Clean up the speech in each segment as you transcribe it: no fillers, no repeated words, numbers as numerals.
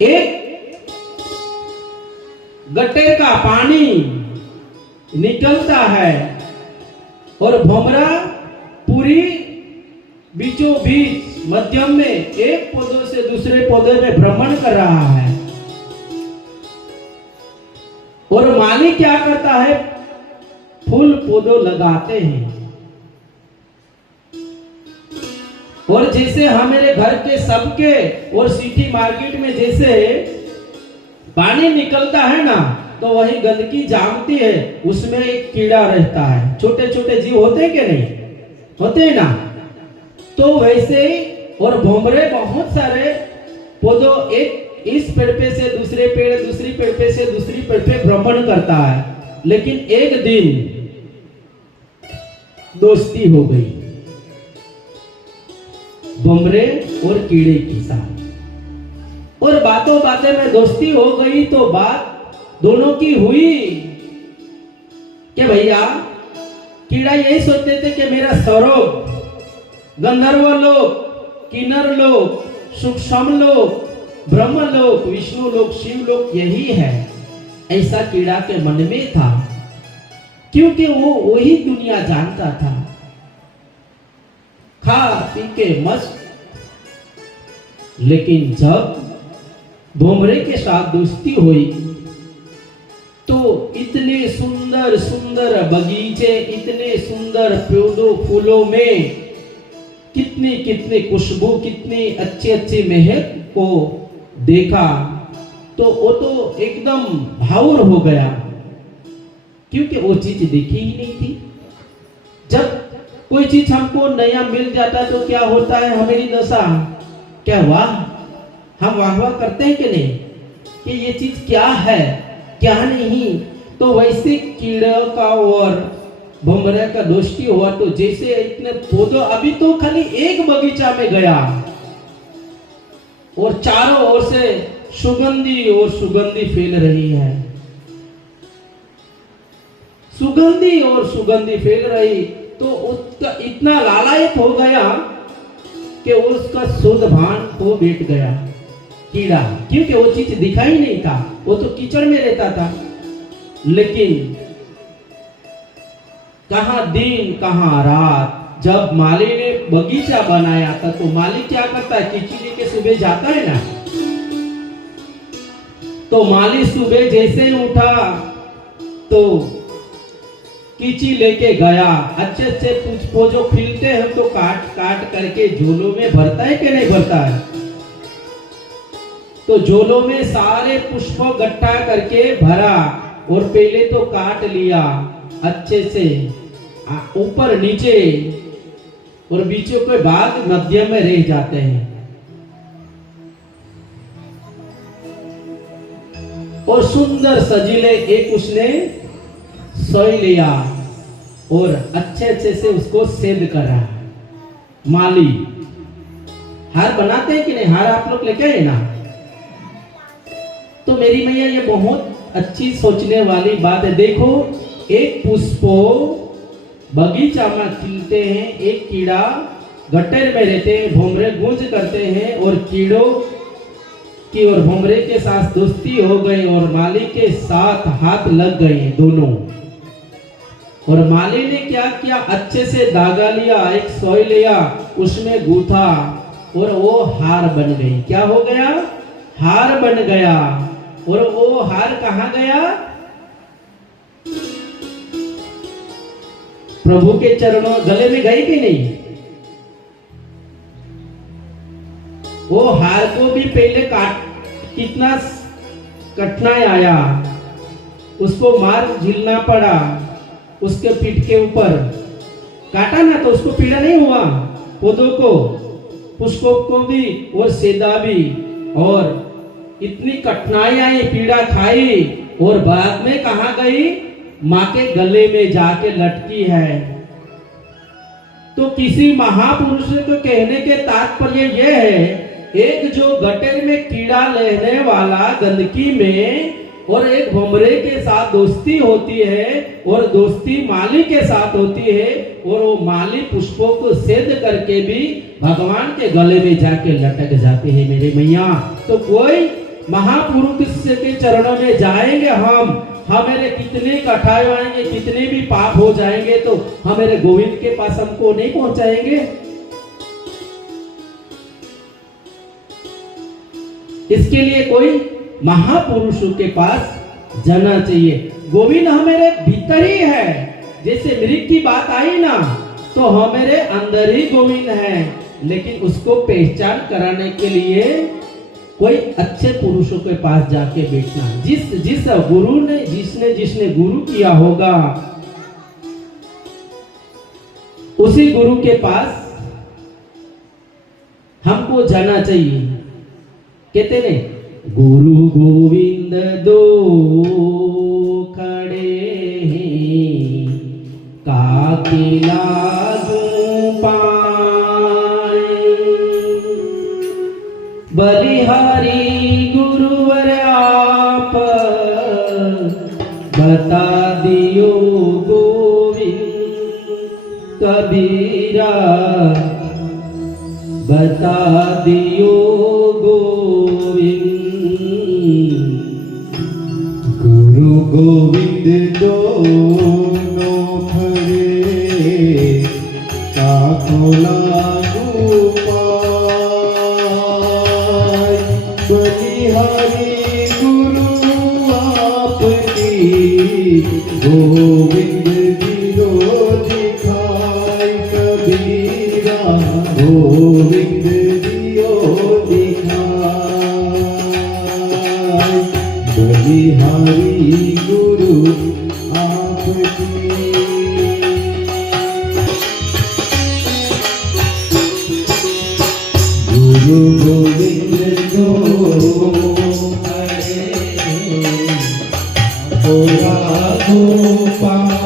एक गट्टे का पानी निकलता है और भंवरा पूरी बीचों बीच मध्यम में एक पौधे से दूसरे पौधे में भ्रमण कर रहा है। और माली क्या करता है, फूल पौधों लगाते हैं। और जैसे हमारे घर के सबके और सिटी मार्केट में जैसे पानी निकलता है ना, तो वही गंदगी जामती है, उसमें एक कीड़ा रहता है। छोटे छोटे जीव होते हैं कि नहीं होते हैं ना, तो वैसे ही और भंवरे बहुत सारे पौधों एक इस पेड़ पे से दूसरे पेड़, दूसरी पेड़ पे से दूसरी पेड़ पे भ्रमण करता है। लेकिन एक दिन दोस्ती हो गई भंवरे और कीड़े के साथ, और बातों बातें में दोस्ती हो गई। तो बात दोनों की हुई कि भैया, कीड़ा यही सोचते थे कि मेरा स्वरूप गंधर्व लोक, किन्नर लोक, सूक्ष्म लोक, ब्रह्म लोक, विष्णु लोक, शिव लोक यही है, ऐसा कीड़ा के मन में था, क्योंकि वो वही दुनिया जानता था। खा पी के मस्त। लेकिन जब भंवरे के साथ दोस्ती हुई तो इतने सुंदर सुंदर बगीचे, इतने सुंदर पौधों फूलों में कितनी कितनी खुशबू, कितनी अच्छी अच्छी महक को देखा तो वो तो एकदम भावुर हो गया, क्योंकि वो चीज देखी ही नहीं थी। जब कोई चीज हमको नया मिल जाता है तो क्या होता है हमारी दशा, क्या वाह, हम वाह वाह करते हैं कि नहीं कि ये चीज क्या है क्या नहीं। तो वैसे कीड़ा का और भंवरे का दोस्ती हुआ, तो जैसे इतने पौधों, अभी तो खाली एक बगीचा में गया और चारों ओर से सुगंधी और सुगंधी फैल रही है, सुगंधी और सुगंधी फैल रही। तो उसका इतना लालायित हो गया कि उसका शुद्ध भान खो बैठ गया कीड़ा, क्योंकि वो चीज दिखाई नहीं था, वो तो कीचड़ में रहता था। लेकिन कहां दिन कहां रात, जब माली ने बगीचा बनाया था तो माली क्या करता है, कीची लेके सुबह जाता है ना, तो माली सुबह जैसे उठा तो कीची लेके गया, अच्छे अच्छे पुष्पों जो खिलते हैं तो काट काट करके झोलों में भरता है कि नहीं भरता है। तो झोलों में सारे पुष्प गट्ठा करके भरा और पहले तो काट लिया अच्छे से ऊपर नीचे, और बीचों के भाग मध्य में रह जाते हैं। और सुंदर सजीले एक उसने सोई लिया और अच्छे अच्छे से उसको सेद कर रहा है। माली हार बनाते हैं कि नहीं, हार आप लोग लेके आए ना। तो मेरी मैया ये बहुत अच्छी सोचने वाली बात है। देखो, एक पुष्पो बगीचा में खिलते हैं, एक कीड़ा गट्टेर में रहते हैं, भंवरे गूंज करते हैं, और कीड़ों की और भंवरे के साथ दोस्ती हो गई और माली के साथ हाथ लग गए दोनों। और माली ने क्या किया, अच्छे से धागा लिया, एक सोई लिया, उसमें गूथा और वो हार बन गई। क्या हो गया, हार बन गया। और वो हार कहाँ गया, प्रभु के चरणों गले में गई कि नहीं। वो हार को भी पहले कितना कठिनाई आया, उसको मार झेलना पड़ा, उसके पीठ के ऊपर काटा ना तो उसको पीड़ा नहीं हुआ, पौधों को पुष्पों को भी और सेदा भी, और इतनी कठिनाई आई, पीड़ा खाई, और बाद में कहा गई, माँ के गले में जाके लटकी है। तो किसी महापुरुष को कहने के तात्पर्य यह है, एक जो गट्टेर में कीड़ा लेने वाला गंदगी में, और एक भंवरे के साथ दोस्ती होती है, और दोस्ती माली के साथ होती है, और वो माली पुष्पों को सेद करके भी भगवान के गले में जाके लटक जाते हैं मेरे मैया। तो कोई महापुरुष के चरणों में जाएंगे हम मेरे कितने कठाई आएंगे, कितने भी पाप हो जाएंगे, तो हम मेरे गोविंद के पास हमको नहीं पहुंचाएंगे। इसके लिए कोई महापुरुषों के पास जाना चाहिए। गोविंद हमारे भीतर ही है। जैसे मृग की बात आई ना, तो हमारे अंदर ही गोविंद है, लेकिन उसको पहचान कराने के लिए कोई अच्छे पुरुषों के पास जाके बैठना। जिस गुरु ने जिसने गुरु किया होगा, उसी गुरु के पास हमको जाना चाहिए। कहते ने गुरु गोविंद दो खड़े हैं, काके लागू पाए, बलिहारी गुरुवर आप बता दियो गोविंद, कबीरा बता दियो गोविंद। गुरु गोविंद दोनों खड़े, काको लागू पाए, बलिहारी गुरु आपकी, गोविंद विरोध दिखाए, कबीरा गोविंद दियो दिखाए, बलिहारी गुरु आपकी। गुरु गोविंद दो खड़े, लागू पाए,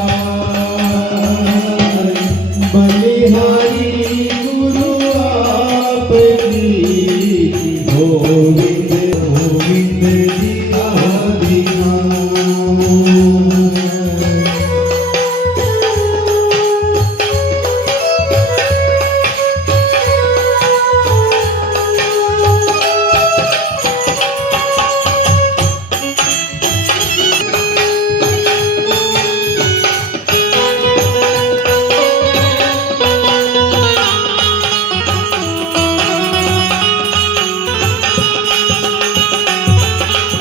बलिहारी गुरु आपकी, गोविंद गोविंद दिया दिया।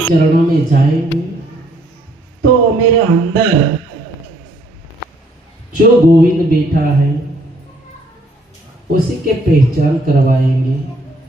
चरणों में जाएंगे तो मेरे अंदर जो गोविंद बैठा है, उसी के पहचान करवाएंगे।